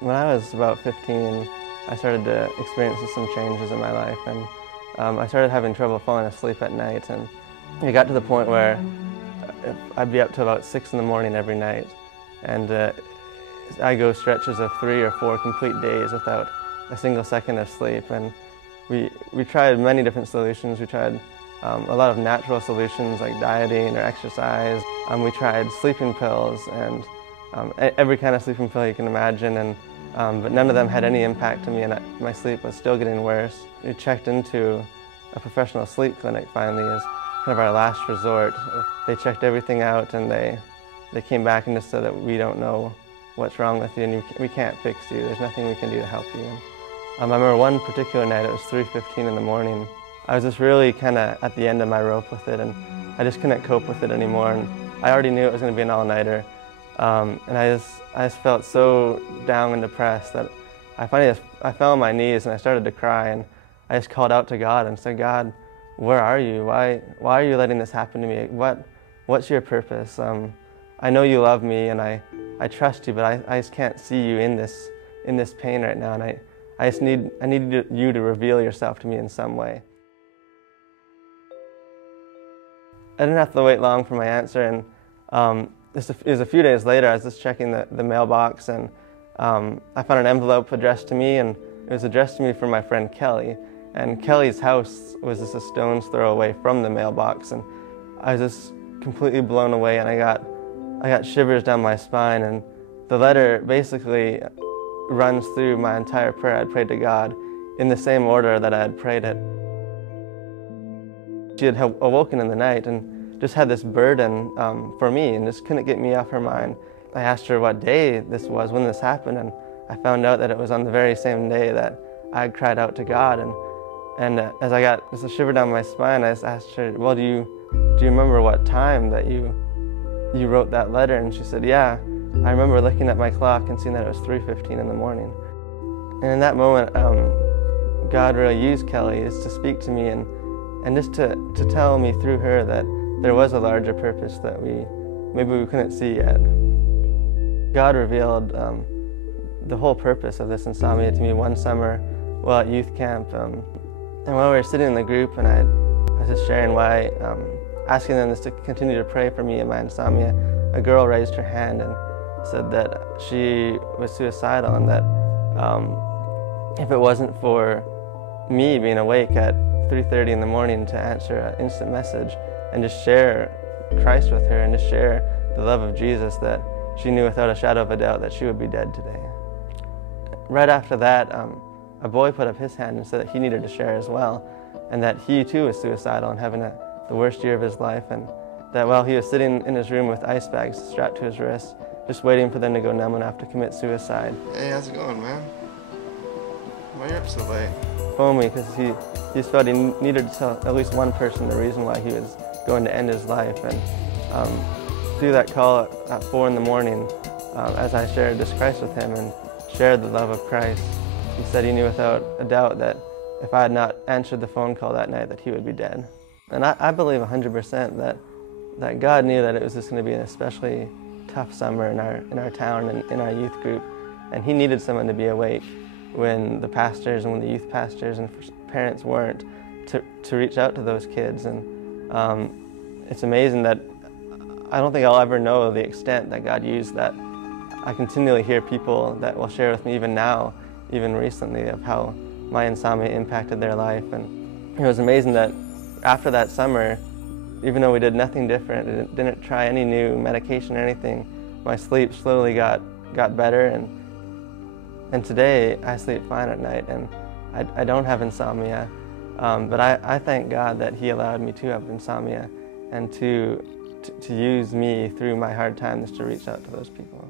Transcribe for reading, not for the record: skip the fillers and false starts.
When I was about 15, I started to experience some changes in my life, and I started having trouble falling asleep at night, and it got to the point where I'd be up to about 6 in the morning every night, and I go stretches of 3 or 4 complete days without a single second of sleep. And we tried many different solutions. We tried a lot of natural solutions like dieting or exercise. We tried sleeping pills and every kind of sleeping pill you can imagine, but none of them had any impact to me, and my sleep was still getting worse. We checked into a professional sleep clinic finally as kind of our last resort. They checked everything out, and they came back and just said that we don't know what's wrong with you, and we can't fix you. There's nothing we can do to help you. I remember one particular night, it was 3:15 in the morning. I was just really kind of at the end of my rope with it, and I just couldn't cope with it anymore. And I already knew it was going to be an all-nighter. And I just felt so down and depressed that I fell on my knees and I started to cry, and I just called out to God and said, "God, where are you? Why are you letting this happen to me? What's your purpose? I know you love me and I trust you, but I just can't see you in this pain right now, and I need you to reveal yourself to me in some way." I didn't have to wait long for my answer, and it was a few days later. I was just checking the mailbox, and I found an envelope addressed to me, and it was addressed to me from my friend Kelly. And Kelly's house was just a stone's throw away from the mailbox, and I was just completely blown away, and I got shivers down my spine. And the letter basically runs through my entire prayer I'd prayed to God in the same order that I had prayed it. She had awoken in the night and just had this burden for me and just couldn't get me off her mind. I asked her what day this was, when this happened, and I found out that it was on the very same day that I had cried out to God. And as I got just a shiver down my spine, I just asked her, "Well, do you remember what time that you wrote that letter?" And she said, "Yeah, I remember looking at my clock and seeing that it was 3:15 in the morning." And in that moment, God really used Kelly just to speak to me and just to tell me through her that there was a larger purpose that maybe we couldn't see yet. God revealed the whole purpose of this insomnia to me one summer while at youth camp. And while we were sitting in the group, and I was just sharing why, asking them just to continue to pray for me and my insomnia, a girl raised her hand and said that she was suicidal, and that if it wasn't for me being awake at 3:30 in the morning to answer an instant message and just share Christ with her and just share the love of Jesus, that she knew without a shadow of a doubt that she would be dead today. Right after that, a boy put up his hand and said that he needed to share as well, and that he too was suicidal and having the worst year of his life, and that while he was sitting in his room with ice bags strapped to his wrists, just waiting for them to go numb enough to commit suicide. Hey, how's it going, man? Why are you up so late? Phoned me because he just felt he needed to tell at least one person the reason why he was going to end his life. And through that call at 4 in the morning, as I shared this Christ with him and shared the love of Christ, he said he knew without a doubt that if I had not answered the phone call that night, that he would be dead. And I believe 100% that God knew that it was just going to be an especially tough summer in our town and in our youth group, and he needed someone to be awake when the pastors and when the youth pastors and parents weren't, to reach out to those kids. And it's amazing that I don't think I'll ever know the extent that God used that. I continually hear people that will share with me even now, even recently, of how my insomnia impacted their life. And it was amazing that after that summer, even though we did nothing different, didn't try any new medication or anything, my sleep slowly got better, and today I sleep fine at night, and I don't have insomnia. But I thank God that he allowed me to have insomnia and to use me through my hard times to reach out to those people.